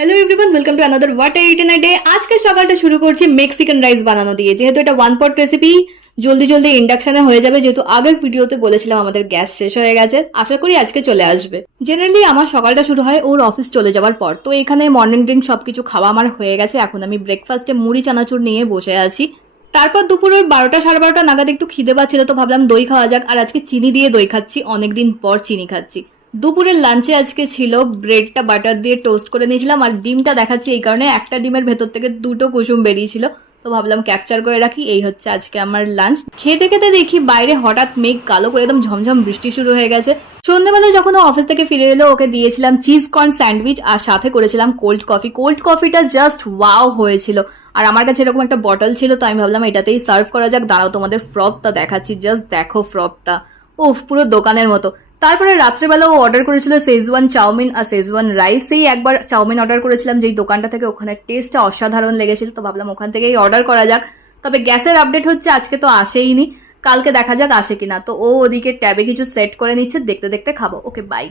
Hello everyone, welcome to another what I it in a day. আজকে সকালটা শুরু করছি মেক্সিকান রাইস বানানো দিয়ে। যেহেতু এটা ওয়ান পট রেসিপি, জলদি জলদি ইন্ডাকশনে হয়ে যাবে। যেহেতু আগের ভিডিওতে বলেছিলাম আমাদের গ্যাস শেষ হয়ে গেছে, আশা করি আজকে চলে আসবে। জেনারেলি আমার সকালটা শুরু হয় ওর অফিস চলে যাওয়ার পর। তো এখানে মর্নিং ড্রিঙ্ক সবকিছু খাওয়া আমার হয়ে গেছে। এখন আমি ব্রেকফাস্টে মুড়ি চানাচুর নিয়ে বসে আছি। তারপর দুপুর ওই 12টা সাড়ে 12টা নাগাদ একটু খিদে পাচ্ছিল, তো ভাবলাম দই খাওয়া যাক। আর আজকে চিনি দিয়ে দই খাচ্ছি, অনেকদিন পর চিনি খাচ্ছি। দুপুরের লাঞ্চে আজকে ছিল ব্রেডটা বাটার দিয়ে টোস্ট করে নিয়েছিলাম। আর ডিমটা দেখাচ্ছি এই কারণে, একটা ডিমের ভেতর থেকে দুটো কুসুম বেরিয়েছিল, তো ভাবলাম ক্যাপচার করে রাখি। এই হচ্ছে আজকে আমার লাঞ্চ। খেতে খেতে দেখি বাইরে হঠাৎ মেঘ কালো করে একদম ঝমঝম বৃষ্টি শুরু হয়ে গেছে। সন্ধ্যেবেলা যখন ও অফিস থেকে ফিরে এলো, ওকে দিয়েছিলাম চিজ কর্ন স্যান্ডউইচ আর সাথে করেছিলাম কোল্ড কফি। কোল্ড কফিটা জাস্ট ওয়াও হয়েছিল। আর আমার কাছে এরকম একটা বটল ছিল, তো আমি ভাবলাম এটাতেই সার্ভ করা যাক। দাঁড়াও তোমাদের ফ্রপটা দেখাচ্ছি, জাস্ট দেখো ফ্রপটা, উফ পুরো দোকানের মতো। তারপরে রাত্রেবেলা ও অর্ডার করেছিল সেজওয়ান চাউমিন আর সেজওয়ান রাইস। সেই একবার চাউমিন অর্ডার করেছিলাম যেই দোকানটা থেকে, ওখানে টেস্টটা অসাধারণ লেগেছিল, তো ভাবলাম ওখান থেকেই অর্ডার করা যাক। তবে গ্যাসের আপডেট হচ্ছে আজকে তো আসেইনি, কালকে দেখা যাক আসে কিনা। তো ও ওদিকে ট্যাবে কিছু সেট করে নিচ্ছে, দেখতে দেখতে খাবো। Okay bye.